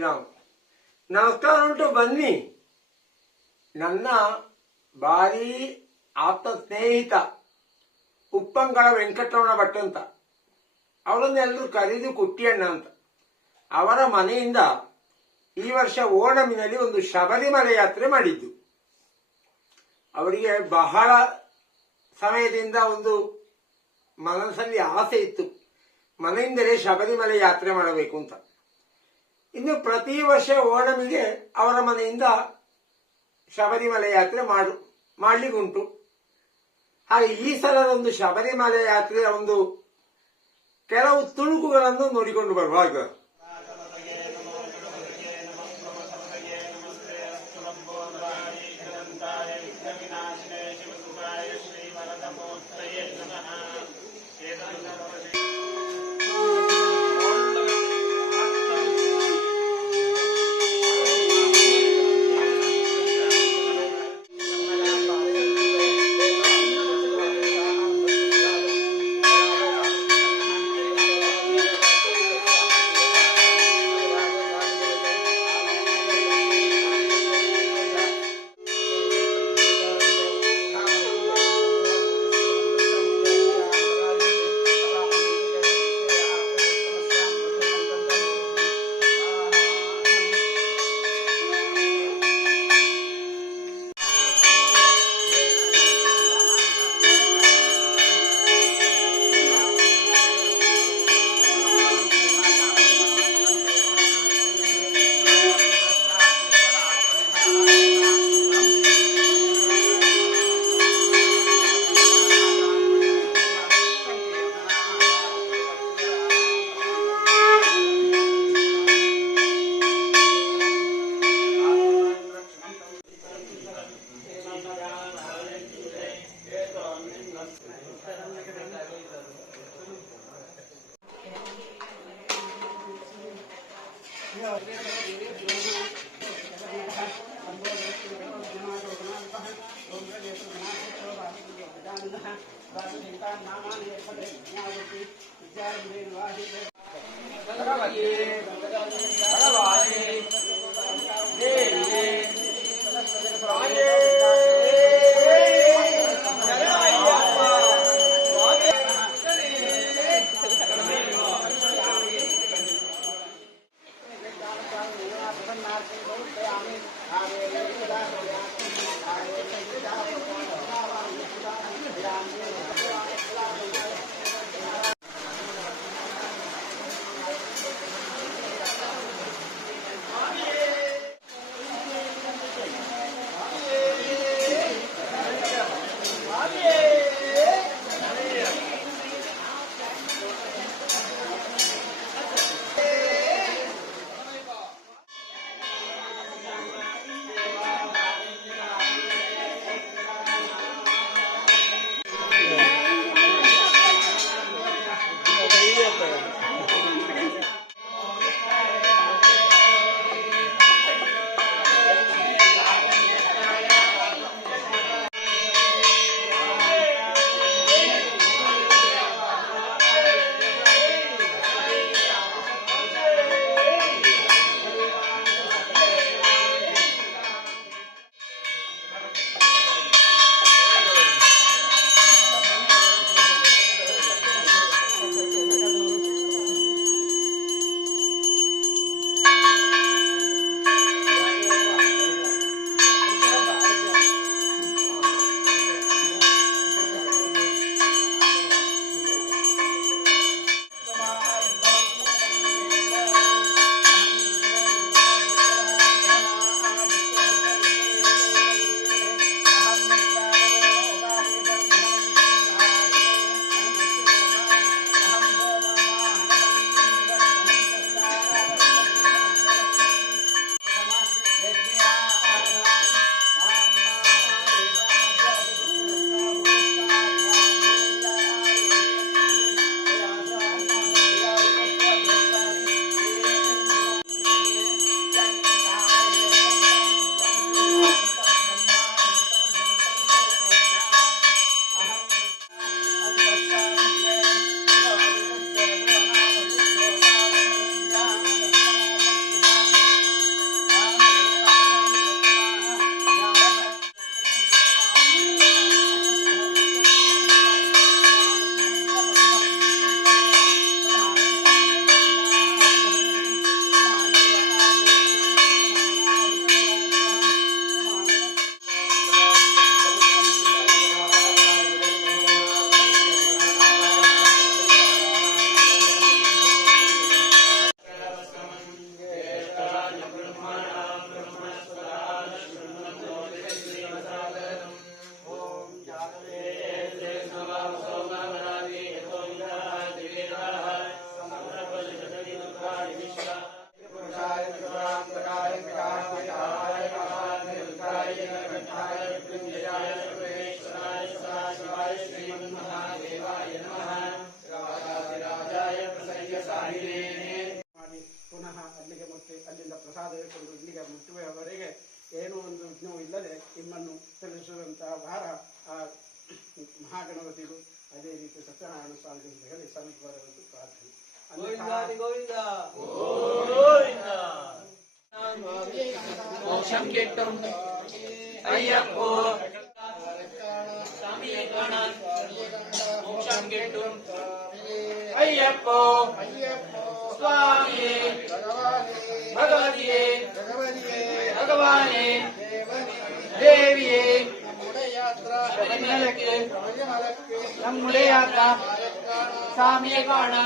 ಶ್ರೀರಾಮ್ ನಮಸ್ಕಾರ ಉಂಟು, ಬನ್ನಿ. ನನ್ನ ಭಾರಿ ಆಪ್ತ ಸ್ನೇಹಿತ ಉಪ್ಪಂಗಳ ವೆಂಕಟರಮಣ ಭಟ್ ಅಂತ. ಅವರನ್ನೆಲ್ಲರೂ ಕರೆದು ಕುಟ್ಟಿಯಣ್ಣ ಅಂತ. ಅವರ ಮನೆಯಿಂದ ಈ ವರ್ಷ ಓಣಮಿನಲ್ಲಿ ಒಂದು ಶಬರಿಮಲೆ ಯಾತ್ರೆ ಮಾಡಿದ್ದು. ಅವರಿಗೆ ಬಹಳ ಸಮಯದಿಂದ ಒಂದು ಮನಸ್ಸಲ್ಲಿ ಆಸೆ ಇತ್ತು. ಮನೆಯಿಂದಲೇ ಶಬರಿಮಲೆ ಯಾತ್ರೆ ಮಾಡಬೇಕು ಅಂತ. ಇನ್ನು ಪ್ರತಿ ವರ್ಷ ಓಣಮಿಗೆ ಅವರ ಮನೆಯಿಂದ ಶಬರಿಮಲೆ ಯಾತ್ರೆ ಮಾಡು, ಮಾಡ್ಲಿಕ್ಕುಂಟು. ಹಾಗೆ ಈ ಸಲದ ಒಂದು ಶಬರಿಮಲೆ ಯಾತ್ರೆಯ ಒಂದು ಕೆಲವು ತುಣುಕುಗಳನ್ನು ನೋಡಿಕೊಂಡು ಬರುವ மோட்சம் கெட்டும் ஐயப்போ சாமியை காணால் மோட்சம் கெட்டும் ஐயப்போ சுவாமியே பகவதியே பகவானே தேவியே சபரிமலைக்கு நம்முடைய யாத்திரா சாமியை காண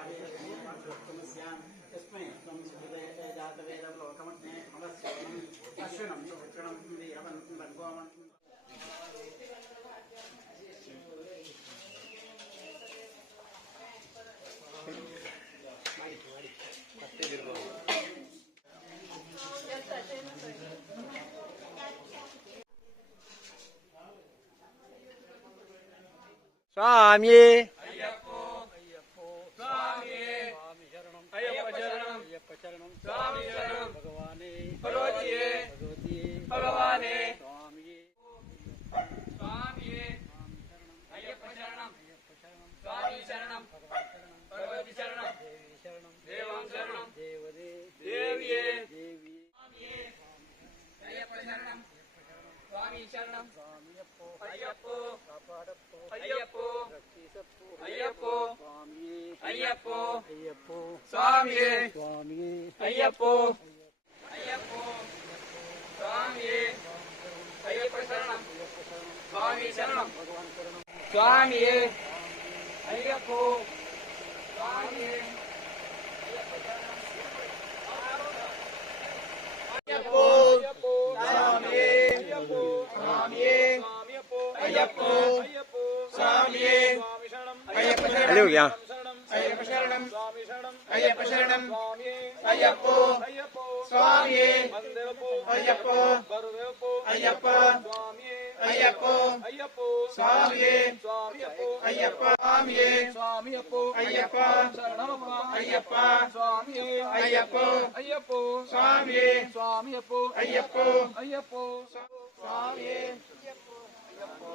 कर्तुं स्याम् यस्मै त्वं हृदये जातवेदं लोकमग्ने अवस्यम् अश्विनं सुवृणं वीरवन्तं भगवमन्तं स्वामी அறிவுக்கியா ஐயப்ப சரணம் ஐயப்ப சரணம் ஐயப்போ சுவாமியே ஐயப்போ ஐயப்போ ஐயப்போ ஐயப்போ சுவாமியே ஐயப்பா சுவாமியே சுவாமியப்போ ஐயப்பா சரணமப்பா ஐயப்பா சுவாமியே ஐயப்போ ஐயப்போ சுவாமியே சுவாமியப்போ ஐயப்போ ஐயப்போ சுவாமியே ஐயப்போ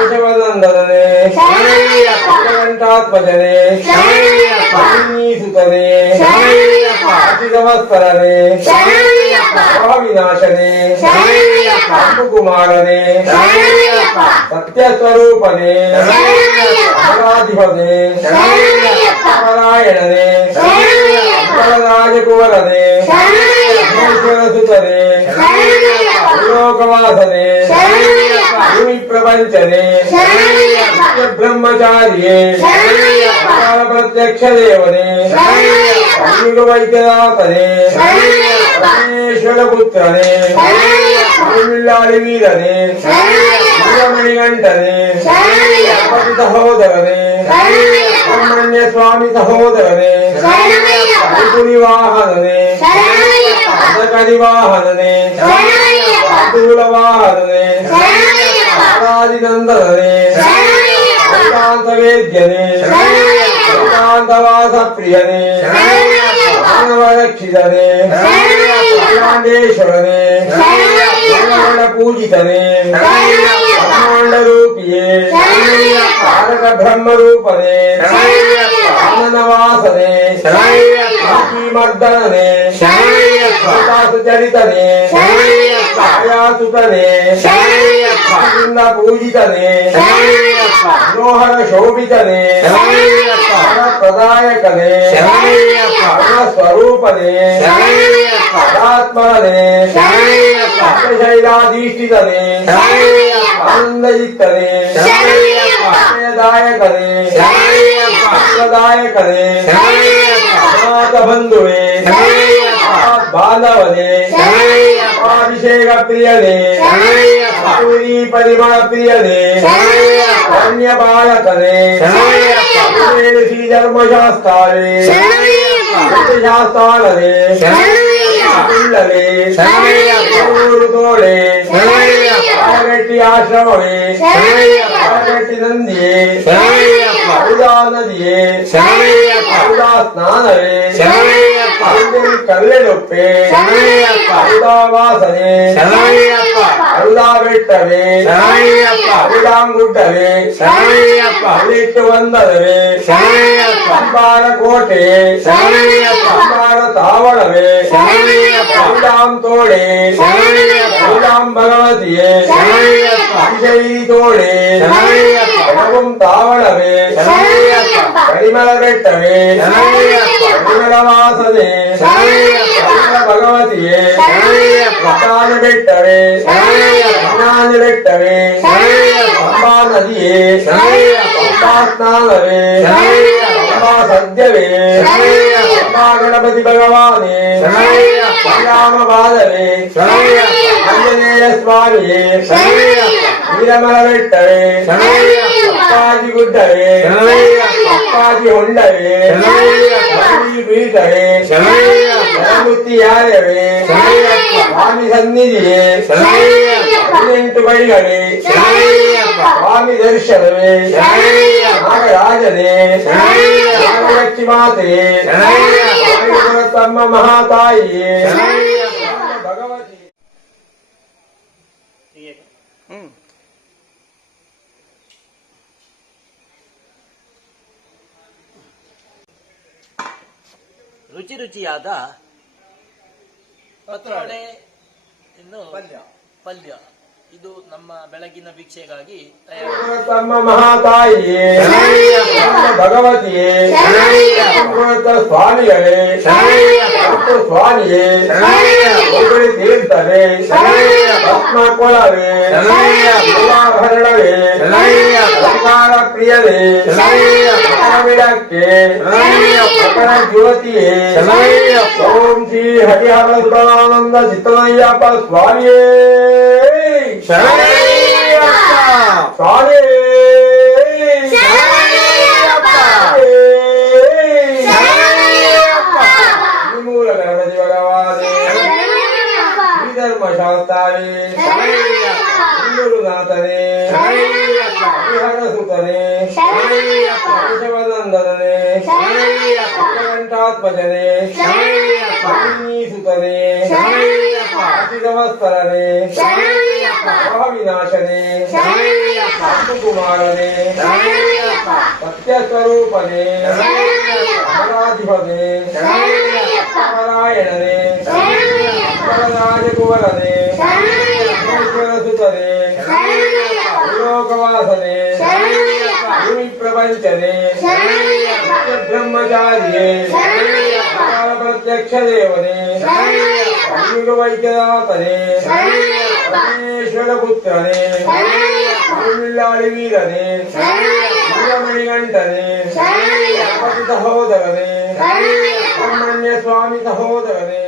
కేశవనందననే కంఠాత్మజనే సుతనే అతినమస్కరనే వినాశనే కుమారనే సత్యస్వరూపనే. అమరాధిపనే నారాయణనే రాజకువరనే ఈశ్వరసుతనే లోకవాసనే భూమి ప్రపంచనే బ్రహ్మచార్యే ప్రత్యక్ష దేవనే వైద్యనాథనే పుత్రనే వీరనే. గంటనే. సహోదరనే. సుబ్రహ్మణ్య స్వామి సహోదరనే వాహననే కడి వాహననే స్థూల వాహననే రాజినందననే శాంత వేద్యనే శాంతవాస ప్రియనే మానవరక్షితనే శాంతేశ్వరనే పూజితనే బ్రహ్మాండరూపియే తారక బ్రహ్మరూపనే ఆనందవాసనే మర్దననే చరితనే ఛాయాసుతనే పూజితనే మనోహర శోభితనే ಪ್ರದಾಯಕನೇ ಸ್ವರೂಪನೇ ಆತ್ಮನೇ ಶೈಲಾಧೀಷ್ಠಿತನೇ ಆನಂದಯುಕ್ತನೇ ದಾಯಕನೇ ಪ್ರದಾಯಕನೇ ಅನಾಥ ಬಂಧುವೆ ಬಾಂಧವನೇ ಅಭಿಷೇಕ ಪ್ರಿಯನೇ ಸೂರಿ ಪರಿಮಳ ಪ್ರಿಯನೇ ಧನ್ಯ ಬಾಲಕನೇ శ్రీ ధర్మశాస్త్రాలే శాస్త్రాలే పిల్లలే తోడే గట్టి ఆశ్రమమే గట్టి నందియే ఉదా నదియే ఉదా స్నానవే కళ్ళె నొప్పే ఉదా వాసనే அருளாவிட்டவே அருளாங்கூட்டவே. அழித்து வந்ததவே. சம்பார கோட்டே சம்பார தாவளவே. அருளாம் தோழே அருளாம் பகவதியே. தோழே எனவும் தாவளவே பரிமள வெட்டவே பரிமளவாசதே பகவதியே பட்டானு வெட்டவே பட்டானு வெட்டவே பம்பா நதியே பம்பா ஸ்நானவே பம்பா சத்யவே பம்பா கணபதி பகவானே ராமபாதவே அஞ்சனேய சுவாமியே వీరమల పెట్టవే అప్పాజి గుడ్డవే. అప్పాజి ఉండవే. పీటవే ముత్తి యాదవే. స్వామి సన్నిధియే. పన్నెంటు బయలుడే స్వామి దర్శనమే. నాగరాజనే. నాగలక్ష్మి మాతే తమ్మ మహాతాయే. భగవతి ರುಚಿ ರುಚಿಯಾದ ಪತ್ರೊಡೆ ಇನ್ನು ಪಲ್ಯ. ಪಲ್ಯ ಇದು ನಮ್ಮ ಬೆಳಗಿನ ಭಿಕ್ಷೆಗಾಗಿ ತಮ್ಮ ಮಹಾತಾಯಿಯೇ ಭಗವತಿಯೇ ಸ್ವಾಮಿಗಳೇ ಮತ್ತು ಸ್ವಾಮಿಯೇ ತೀರ್ಥವೆ ಕೊಳವೇ ಉದಾಹರಣವೇ ಸಂಸಾರ ಪ್ರಿಯವೇ ಬಿಡಕ್ಕೆ ಜ್ಯೋತಿಯೇ ಓಂ ಶ್ರೀ ಹರಿಹರ ಸುಧಾನಂದ ಚಿತ್ತಯ್ಯಪ್ಪ ಸ್ವಾಮಿಯೇ. శరణయ్యప్ప శరణయ్యప్ప శరణయ్యప్ప శరణయ్యప్ప శరణయ్యప్ప నమస్కరణే వినాశనే కుమారనే సత్యస్వరూపనే. పరాధిపదే నారాయణనే రాజకువరనే లోకవాసనే స్వామి ప్రపంచనే బ్రహ్మచార్యే ప్రత్యక్ష దేవుని పండుగ వైద్యనాథనే పరమేశ్వర పుత్రనే తమిళాడి వీరనే మణిగంటనే సహోదరనే. సుబ్రహ్మణ్య స్వామి సహోదరనే.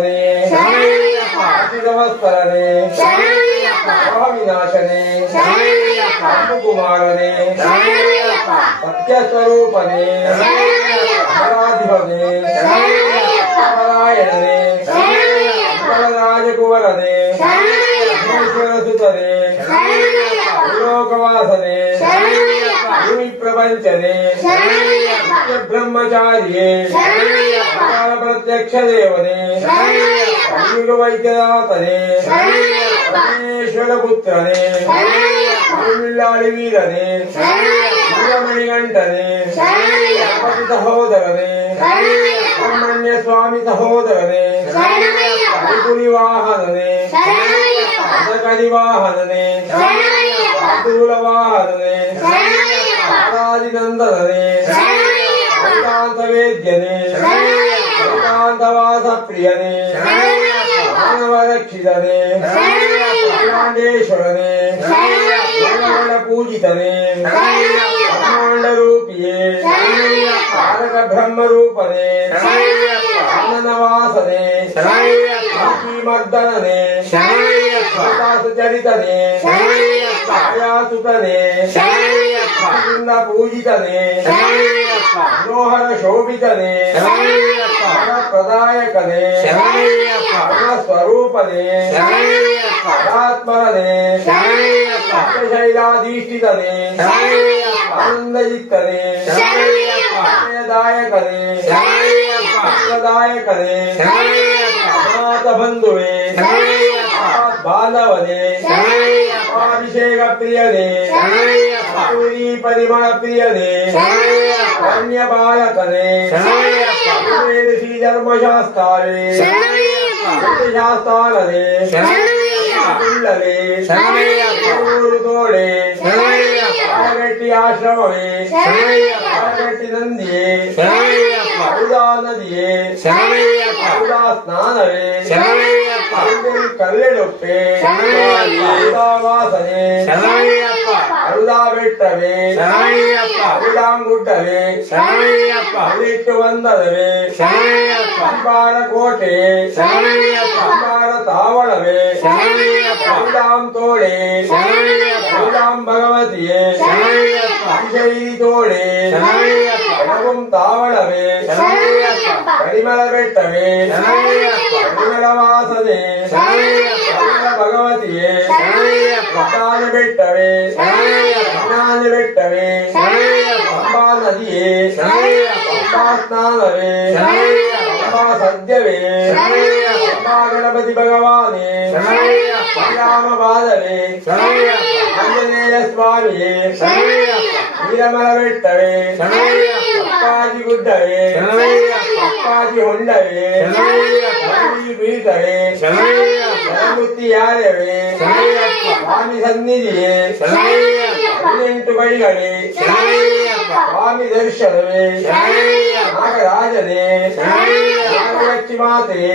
ಸುತನೆ ಅತಿನಮಸ್ಕರನೆ ಮಹಾವಿನಾಶನೆ ಕುಮಾರನೆ ಸತ್ಯಸ್ವರೂಪನೆ ಅಪರಾಧಿಪನೆ ನಾರಾಯಣನೆ ರಾಜಕುವರನೆ ಈಶ್ವರ ಸುತನೆ ಲೋಕವಾಸನೆ ಭೂಮಿ ಪ್ರಪಂಚನೆ ನಿತ್ಯ ಬ್ರಹ್ಮಚಾರಿಯೇ జ్ఞాన ప్రత్యక్ష దేవనే అంగిక వైద్యనాథనే పరమేశ్వర పుత్రనే తిరుమిళ్ళాడి వీరనే మణిగంటనే గణపతి సహోదరనే. సుబ్రహ్మణ్య స్వామి సహోదరనే. అడుకుని వాహననే వాహననే అతుల వేద్యనే శాంతవాస ప్రియనే మానవరక్షితనే శ్రీరాండేశ్వరనే బ్రహ్మాండ పూజితనే బ్రహ్మాండ రూపియే తారక బ్రహ్మ రూపనే అన్నవాసనే మర్దననే చరితనే ఛాయాసుతనే పూజితనే ಮರ್ದನನೇ ಚರಿತನೇ ಛಾಯಾಸುತನೇ ಗೋವಿಂದ ಪೂಜಿತನೇ ಮನೋಹರ ಶೋಭಿತನೇ ಪ್ರದಾಯಕನೇ ಸ್ವರೂಪನೇ ಪರಾತ್ಮರನೇ ಶೈಲಾಧೀಷ್ಠಿತನೇ ಆನಂದಯುಕ್ತನೇ ದಾಯಕನೇ ಪ್ರದಾಯಕನೇ ಅನಾಥ ಬಂಧುವೆ ಬಾಂಧವನೇ అభిషేక ప్రియనే పరిమళ ప్రియనే కన్యపాలకనే శ్రీ ధర్మశాస్త్రాలే శాస్త్రాలనే పిల్లలే తోడే గట్టి ఆశ్రమమే గట్టి నందియే ఉదానదియే ಸ್ನಾನವೇ ಕಲ್ಲೆಡೊಪ್ಪೆ ಹೌದಾ ವಾಸನೆ ಹೌದಾ ಬೆಟ್ಟವೇ ಹೌದಾಂಗುಡ್ಡವೇ ಹಳ್ಳಿಟ್ಟು ಬಂದದವೇ ಅಂಬಾರ ಕೋಟೆ ಅಂಬಾರ ತಾವಳವೇ ಹೌದಾಂ ತೋಳೆ ಹೌದಾಂ ಭಗವತಿಯೇ ವಿಜಯೀ ತೋಳೆ ಎಡಗುಂ ತಾವಳವೇ పరిమళ పెట్టవే పరిమళ వాసనే పరిమళ భగవతియే వ్రతాన్ని పెట్టవే స్నానాన్ని పెట్టవే పంపా నదియే పంపా స్నానవే పంపా సద్యవే పంపా గణపతి భగవానే శ్రీరామ బాధవే ఆంజనేయ స్వామియే. నీలమల పెట్టవే అప్పాజి గుడ్డవే అప్పాజి ఉండవే పీటవే శరణమూర్తి యాదవే. స్వామి సన్నిధియే. పన్నెంటు బడిగడే. స్వామి దర్శనమే. నాగరాజనే. నాగలక్ష్మి మాతే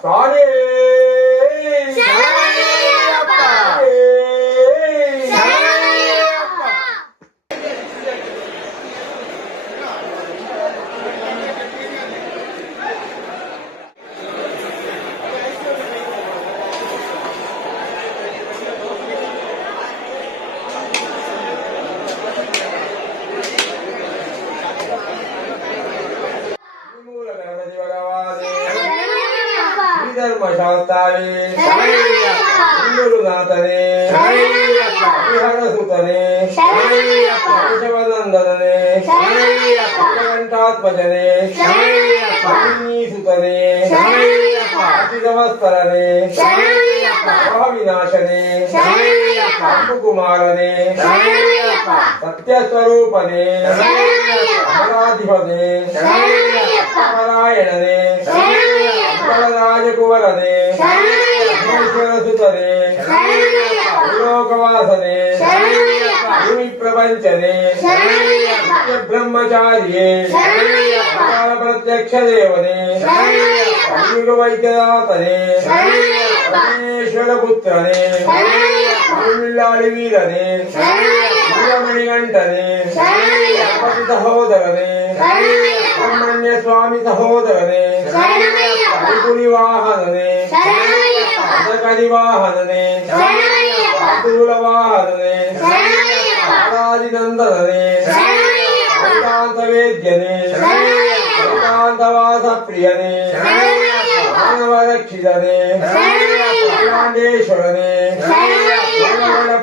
啥的、いえ、ధర్మ శాస్తావే ఇంద్రుడు నాతనే విహరసుతనే విషవనందననే వెంటాత్మజనే సుతనే సమస్తరనే వినాశనే కుమారనే సత్యస్వరూపనే పరాధిపదే పరాయణనే కళరాజకువరదే సుతదే లోకవాసనే భూమి ప్రపంచనే బ్రహ్మచార్యే ప్రత్యక్ష దేవనే వైద్యదాతనే వీరనే మణిగంటనే గణపతి సహోదరనే సుబ్రహ్మణ్య స్వామి సహోదరనే రఘుకుని వాహననే కలి వాహననే పంతుల వాహననే రాజినందననే వేదాంత వేద్యనే వేదాంతవాస ప్రియనే మానవరక్షితనే. శ్రీలాండేశ్వరనే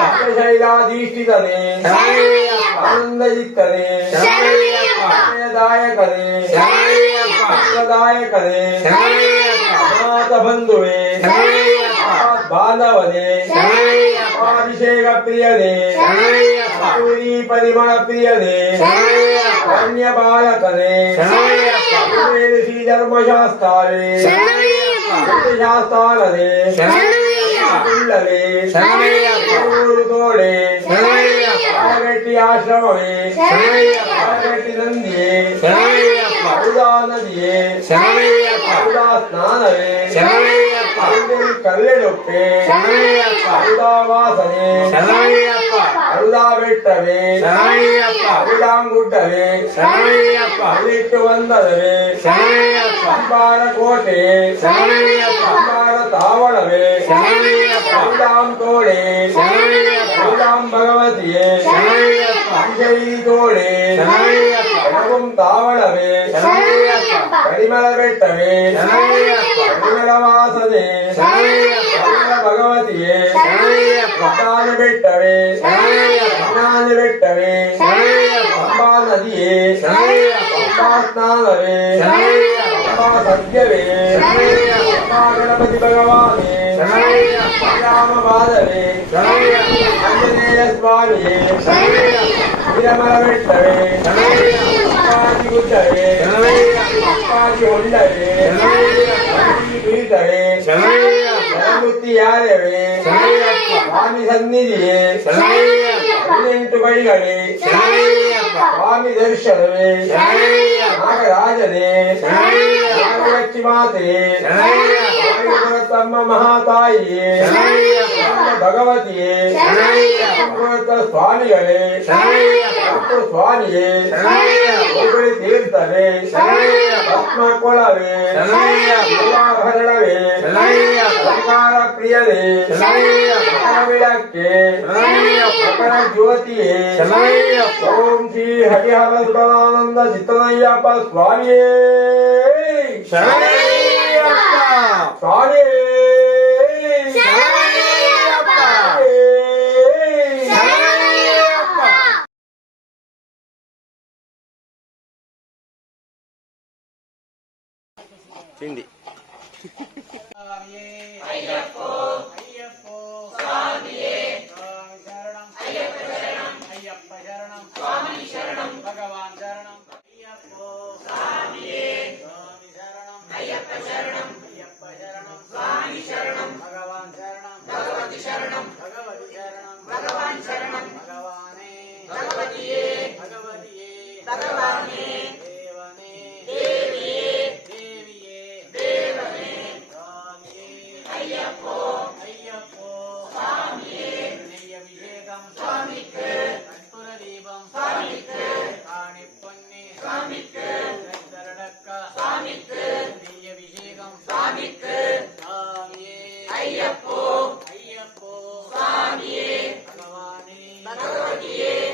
అక్షశైలాధిష్ఠితనే ఆనందయుక్తనే దాయకనే దాయకనే మాత బంధువే బాంధవనే అభిషేక ప్రియనే పూరి పరిమళ ప్రియనే కన్య శ్రీ ధర్మశాస్త్రాలే శాస్త్రాలనే శరణయ్య ದಾಯಕನೇ ಪ್ರದಾಯಕನೇ ಅನಾಥ ಬಂಧುವೆ ಬಾಂಧವನೇ ಅಭಿಷೇಕ ಪ್ರಿಯನೇ ಸೂರಿ ಪರಿಮಳ ಪ್ರಿಯನೇ ಕನ್ಯ ಬಾಲಕನೇ ಶ್ರೀ ಧರ್ಮಶಾಸ್ತ್ರವೇ ಶಾಸ್ತಾರನೇ ಉಳ್ಳವೇ ಊರು ತೋಡೆ ಗಟ್ಟಿ ಆಶ್ರಮವೇ ಗಟ್ಟಿ ನಂದಿಯೇ ಹೌದಾ ನದಿಯೇ ಹೌದಾ ಸ್ನಾನವೇ ಕಲ್ಲೆಡೊಪ್ಪೆ ಹೌದಾ ವಾಸನೆ ಹೌದಾ ಬೆಟ್ಟವೇ ಹೌದಾಂಗುಡ್ಡವೇ ಅಲ್ಲಿಟ್ಟು ಬಂದದವೇ ಅಂಬಾರ ಕೋಟೆ ಅಂಬಾರ ತಾವಳವೇ ಹೌದಾಂ ತೋಳೆ பகவதியே அஞ்சலி தோழே எனவும் தாவளவே பரிமள வெட்டவே பரிமளவாசதே பகவதியே பட்டான வெட்டவே ஞான வெட்டவே அம்பா நதியே அம்பா ஸ்நானவே அம்பா சத்யவே அம்பா கணபதி பகவானே ராமபாதவே ஆஞ்சநேய சுவாமியே வீரமர விட்டவே அப்பாதி குத்தவே அப்பாதி கொண்டவே பீட்டவே ஜனமுத்தி யாரவே சுவாமி சந்நிதியே பதினெட்டு வழிகளே சுவாமி தரிசனமே மாதே ಸ್ವಾಮಿ ದರ್ಶನವೇ ನಾಗರಾಜನೇ ನಾಗಲಕ್ಷ್ಮಿ ಮಾತೆಯೇ ತಮ್ಮ ಮಹಾತಾಯಿಯೇ ಭಗವತಿಯೇ ಸ್ವಾಮಿಗಳೇ ಸ್ವಾಮಿಯೇ ಒಬ್ಬಳಿ ತೀರ್ಥವೇ ಪದ್ಮ ಕೊಳವೇ ಭರಣವೇ ಸಂಕಾರ ಪ್ರಿಯರೇ ವಿಳಕ್ಕೆ ಮಕರ ಜ್ಯೋತಿಯೇ ಓಂ ಶ್ರೀ ಹರಿಹರ ಸುರಾನಂದ ಚಿತ್ತನಯ್ಯಪ್ಪ ಸ್ವಾಮಿಯೇ ಸ್ವಾಮಿಯೇ స్వామి శరణం భగవాన్ శరణం అయ్యప్పో స్వామియే స్వామి శరణం అయ్యప్ప శరణం అయ్యప్ప శరణం స్వామి శరణం. భగవాన్ శరణం. భగవతి శరణం. భగవతి శరణం. భగవాన్ శరణం. భగవానే. భగవతియే. భగవతియే. భగవానే. Yeah.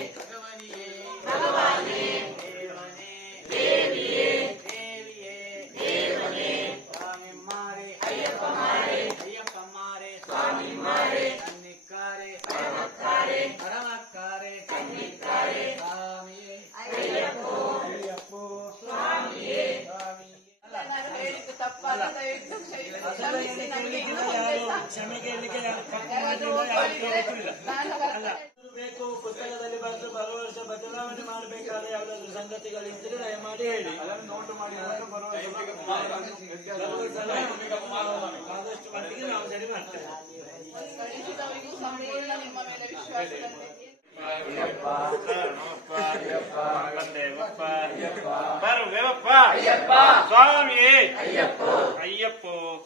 ಆದಷ್ಟು ಮಟ್ಟಿಗೆ ನಾವು ಸರಿ ಮಾಡ್ತೇವೆ சுவாமியே. ஐயப்போ.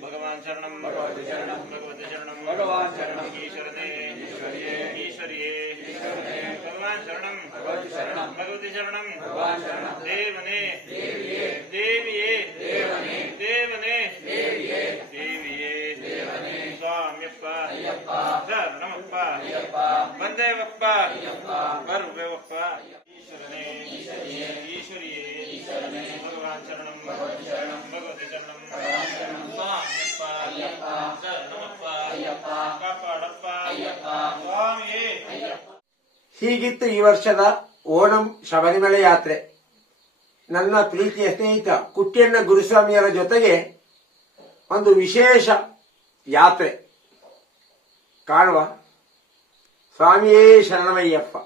பகவான் சரணம். பகவதி சரணம். பகவதி சரணம். பகவான் சரணம். ஈஸ்வரனே ஈஸ்வரியே. பகவான் சரணம். பகவதி சரணம். பகவதி சரணம். பகவான் சரணம். தேவனே. தேவியே. தேவனே. தேவனே. ಅಯ್ಯಪ್ಪ. ಬಂದೇವಪ್ಪ. ಬರುವೆವಪ್ಪ. ಈಶ್ವರನೇ. ಈಶ್ವರಿಯೇ. ಭಗವಾನ್ ಶರಣಂ. ಭಗವತಿ ಶರಣಂ. ಕಾಪಾಡಪ್ಪ. ಸ್ವಾಮಿಯೇ. ಹೀಗಿತ್ತು ಈ ವರ್ಷದ ಓಣಂ ಶಬರಿಮಲೆ ಯಾತ್ರೆ. ನನ್ನ ಪ್ರೀತಿಯ ಸ್ನೇಹಿತ ಕುಟ್ಟಿಯಣ್ಣ ಗುರುಸ್ವಾಮಿಯರ ಜೊತೆಗೆ ಒಂದು ವಿಶೇಷ ಯಾತ್ರೆ. ಕಾಣುವ ಸ್ವಾಮಿಯೇ ಶರಣಮಯ್ಯಪ್ಪ